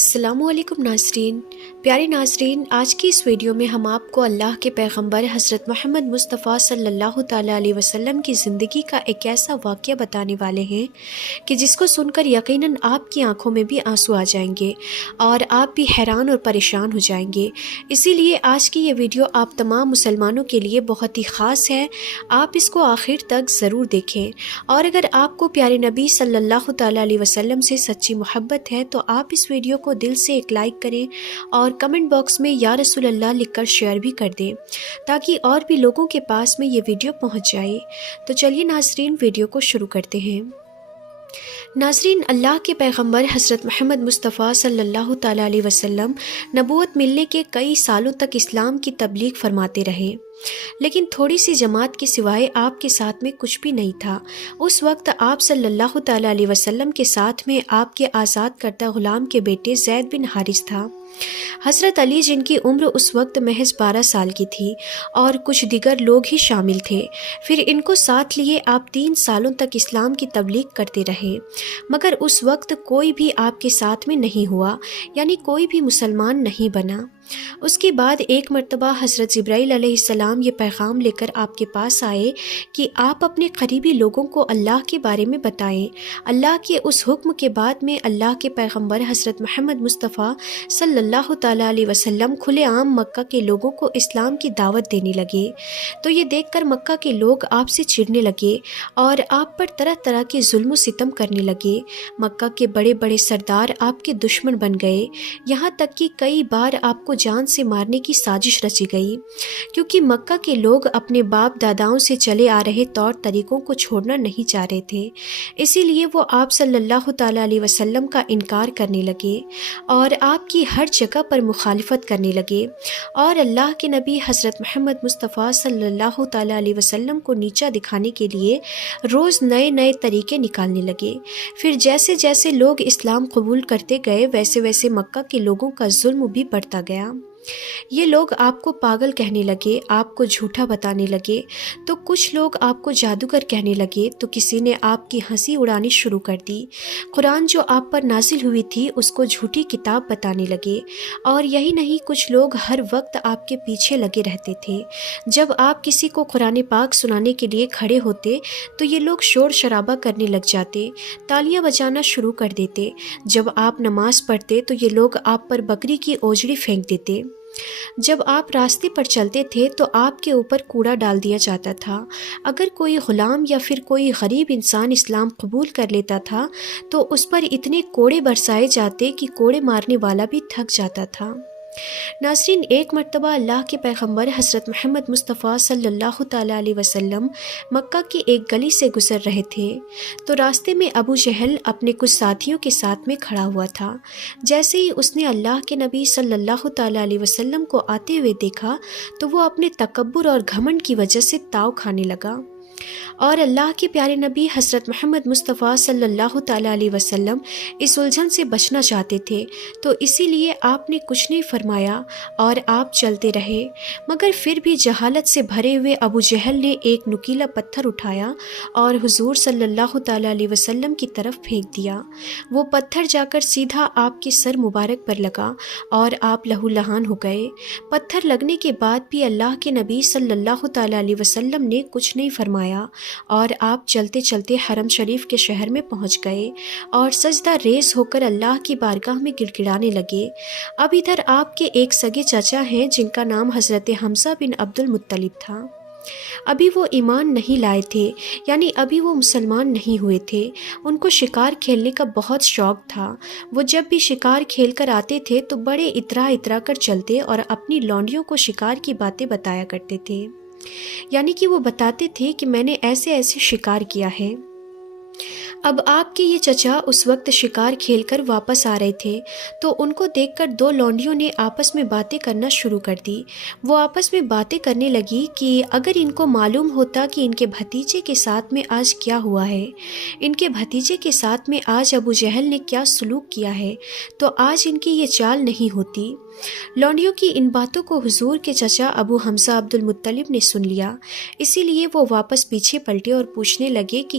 السلام علیکم ناظرین، پیارے ناظرین، آج کی اس ویڈیو میں ہم آپ کو اللہ کے پیغمبر حضرت محمد مصطفیٰ صلی اللہ تعالیٰ علیہ وسلم کی زندگی کا ایک ایسا واقعہ بتانے والے ہیں کہ جس کو سن کر یقیناً آپ کی آنکھوں میں بھی آنسو آ جائیں گے اور آپ بھی حیران اور پریشان ہو جائیں گے۔ اسی لیے آج کی یہ ویڈیو آپ تمام مسلمانوں کے لیے بہت ہی خاص ہے، آپ اس کو آخر تک ضرور دیکھیں۔ اور اگر آپ کو پیارے نبی صلی اللہ تعالیٰ علیہ وسلم سے سچی محبت ہے تو آپ اس ویڈیو کو دل سے ایک لائک کریں اور کمنٹ باکس میں یا رسول اللہ لکھ کر شیئر بھی کر دیں تاکہ اور بھی لوگوں کے پاس میں یہ ویڈیو پہنچ جائے۔ تو چلیے ناظرین، ویڈیو کو شروع کرتے ہیں۔ ناظرین، اللہ کے پیغمبر حضرت محمد مصطفیٰ صلی اللہ تعالیٰ علیہ وسلم نبوت ملنے کے کئی سالوں تک اسلام کی تبلیغ فرماتے رہے، لیکن تھوڑی سی جماعت کے سوائے آپ کے ساتھ میں کچھ بھی نہیں تھا۔ اس وقت آپ صلی اللہ تعالیٰ علیہ وسلم کے ساتھ میں آپ کے آزاد کردہ غلام کے بیٹے زید بن حارث تھا۔ حضرت علی جن کی عمر اس وقت محض 12 سال کی تھی اور کچھ دیگر لوگ ہی شامل تھے۔ پھر ان کو ساتھ لیے آپ 3 سالوں تک اسلام کی تبلیغ کرتے رہے، مگر اس وقت کوئی بھی آپ کے ساتھ میں نہیں ہوا، یعنی کوئی بھی مسلمان نہیں بنا۔ اس کے بعد ایک مرتبہ حضرت جبرائیل علیہ السلام یہ پیغام لے کر آپ کے پاس آئے کہ آپ اپنے قریبی لوگوں کو اللہ کے بارے میں بتائیں۔ اللہ کے اس حکم کے بعد میں اللہ کے پیغمبر حضرت محمد مصطفیٰ صلی اللہ تعالیٰ علیہ وسلم کھلے عام مکہ کے لوگوں کو اسلام کی دعوت دینے لگے، تو یہ دیکھ کر مکہ کے لوگ آپ سے چڑھنے لگے اور آپ پر طرح طرح کے ظلم و ستم کرنے لگے۔ مکہ کے بڑے بڑے سردار آپ کے دشمن بن گئے، یہاں تک کہ کئی بار آپ کو جان سے مارنے کی سازش رچی گئی، کیونکہ مکہ کے لوگ اپنے باپ داداؤں سے چلے آ رہے طور طریقوں کو چھوڑنا نہیں چاہ رہے تھے، اسی لیے وہ آپ صلی اللہ تعالیٰ علیہ وسلم کا انکار کرنے لگے اور آپ کی ہر جگہ پر مخالفت کرنے لگے، اور اللہ کے نبی حضرت محمد مصطفیٰ صلی اللہ تعالیٰ علیہ وسلم کو نیچا دکھانے کے لیے روز نئے نئے طریقے نکالنے لگے۔ پھر جیسے جیسے لوگ اسلام قبول کرتے گئے ویسے ویسے مکہ کے لوگوں کا ظلم بھی بڑھتا گیا۔ یہ لوگ آپ کو پاگل کہنے لگے، آپ کو جھوٹا بتانے لگے، تو کچھ لوگ آپ کو جادوگر کہنے لگے، تو کسی نے آپ کی ہنسی اڑانی شروع کر دی۔ قرآن جو آپ پر نازل ہوئی تھی اس کو جھوٹی کتاب بتانے لگے، اور یہی نہیں، کچھ لوگ ہر وقت آپ کے پیچھے لگے رہتے تھے۔ جب آپ کسی کو قرآن پاک سنانے کے لیے کھڑے ہوتے تو یہ لوگ شور شرابہ کرنے لگ جاتے، تالیاں بجانا شروع کر دیتے۔ جب آپ نماز پڑھتے تو یہ لوگ آپ پر بکری کی اوجڑی پھینک دیتے۔ جب آپ راستے پر چلتے تھے تو آپ کے اوپر کوڑا ڈال دیا جاتا تھا۔ اگر کوئی غلام یا پھر کوئی غریب انسان اسلام قبول کر لیتا تھا تو اس پر اتنے کوڑے برسائے جاتے کہ کوڑے مارنے والا بھی تھک جاتا تھا۔ ناظرین، ایک مرتبہ اللہ کے پیغمبر حضرت محمد مصطفیٰ صلی اللہ تعالیٰ علیہ وسلم مکہ کی ایک گلی سے گزر رہے تھے، تو راستے میں ابو جہل اپنے کچھ ساتھیوں کے ساتھ میں کھڑا ہوا تھا۔ جیسے ہی اس نے اللہ کے نبی صلی اللہ تعالیٰ علیہ وسلم کو آتے ہوئے دیکھا تو وہ اپنے تکبر اور گھمنڈ کی وجہ سے تاؤ کھانے لگا، اور اللہ کے پیارے نبی حضرت محمد مصطفیٰ صلی اللہ تعالیٰ علیہ وسلم اس الجھن سے بچنا چاہتے تھے، تو اسی لیے آپ نے کچھ نہیں فرمایا اور آپ چلتے رہے۔ مگر پھر بھی جہالت سے بھرے ہوئے ابو جہل نے ایک نکیلا پتھر اٹھایا اور حضور صلی اللہ تعالیٰ علیہ وسلم کی طرف پھینک دیا۔ وہ پتھر جا کر سیدھا آپ کے سر مبارک پر لگا اور آپ لہو لہان ہو گئے۔ پتھر لگنے کے بعد بھی اللہ کے نبی صلی اللہ تعالیٰ علیہ وسلم نے کچھ نہیں فرمایا اور آپ چلتے چلتے حرم شریف کے شہر میں پہنچ گئے اور سجدہ ریز ہو کر اللہ کی بارگاہ میں گڑ گڑانے لگے۔ اب ادھر آپ کے ایک سگے چچا ہیں جن کا نام حضرت حمزہ بن عبد المطلب تھا۔ ابھی وہ ایمان نہیں لائے تھے، یعنی ابھی وہ مسلمان نہیں ہوئے تھے۔ ان کو شکار کھیلنے کا بہت شوق تھا۔ وہ جب بھی شکار کھیل کر آتے تھے تو بڑے اترا اترا کر چلتے اور اپنی لونڈیوں کو شکار کی باتیں بتایا کرتے تھے، یعنی کہ وہ بتاتے تھے کہ میں نے ایسے ایسے شکار کیا ہے۔ اب آپ کے یہ چچا اس وقت شکار کھیل کر واپس آ رہے تھے، تو ان کو دیکھ کر 2 لونڈیوں نے آپس میں باتیں کرنا شروع کر دی۔ وہ آپس میں باتیں کرنے لگی کہ اگر ان کو معلوم ہوتا کہ ان کے بھتیجے کے ساتھ میں آج کیا ہوا ہے، ان کے بھتیجے کے ساتھ میں آج ابو جہل نے کیا سلوک کیا ہے، تو آج ان کی یہ چال نہیں ہوتی۔ لونڈیوں کی ان باتوں کو حضور کے چچا ابو حمزہ عبد المطلب نے سن لیا، اسی لیے وہ واپس پیچھے پلٹے اور پوچھنے لگے کہ